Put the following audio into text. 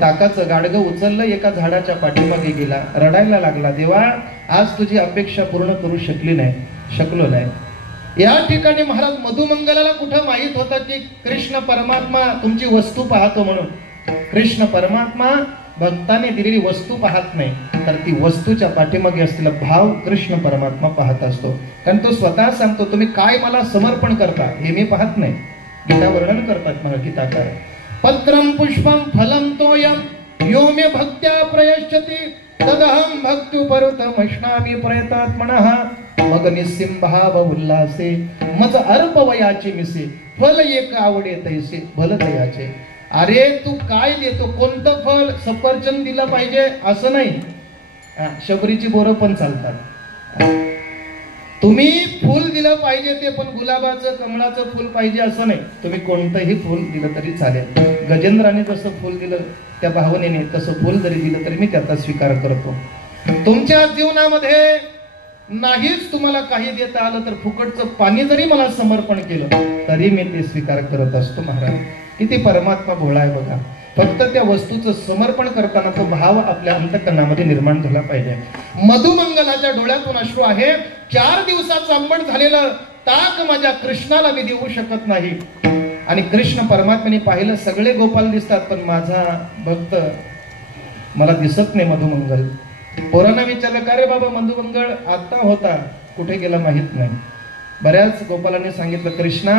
ताकाचं गाडगं उचललं, एका झाडाच्या पाठीमागे गेला, रडायला लागला, देवा आज तुझी अपेक्षा पूर्ण करू शकलो नाही. या ठिकाणी महाराज मधुमंगलाला कुठं माहित होतं की कृष्ण परमात्मा तुमची वस्तू पाहतो म्हणून. कृष्ण परमात्मा भक्ताने दिलेली वस्तू पाहत नाही, तर ती वस्तूच्या पाठीमागे असलेला भाव कृष्ण परमात्मा पाहत असतो. कारण तो स्वतः सांगतो, तुम्ही काय मला समर्पण करता हे मी पाहत नाही. गीता वर्णन करतात मला गीताकार. पत्रम पुष्पम फलम तोयम यो मे भक्त्या प्रयच्छति तदहम भक्त्युपरुतमश्नामि प्रयतात्मनः मग निस्सिम भाव उल्लासे मज अर्प वयाचे मिसे फल एक आवडे तैसे भल दयाचे. अरे तू काय देतो, कोणतं फल? सफरचंद दिलं पाहिजे असं नाही, शबरीची बोरं पण चालतात. तुम्ही फूल दिलं पाहिजे, ते पण गुलाबाचं कमळाचं फूल पाहिजे असं नाही. तुम्ही कोणतंही फूल दिलं तरी चालेल. गजेंद्राने जसं फूल दिलं त्या भावनेने, तसं फूल जरी दिलं तरी मी त्याचा स्वीकार करतो. तुमच्या जीवनामध्ये नाहीच तुम्हाला काही देता आलं तर फुकटचं पाणी जरी मला समर्पण केलं तरी मी ते स्वीकार करत असतो. महाराज किती परमात्मा भोळा आहे बघा. फक्त त्या वस्तूचं समर्पण करताना तो भाव आपल्या अंतःकरणामध्ये निर्माण झाला पाहिजे. मधुमंगलाच्या डोळ्यातून अश्रू आहे. 4 दिवसाचं आंबट झालेलं ताक माझ्या कृष्णाला मी देऊ शकत नाही. आणि कृष्ण परमात्म्याने पाहिलं, सगळे गोपाल दिसतात पण माझा भक्त मला दिसत नाही मधुमंगल. पोरांना विचारलं, का रे बाबा मधुमंगळ आता होता, कुठे गेला माहित नाही. बऱ्याच गोपालांनी सांगितलं, कृष्णा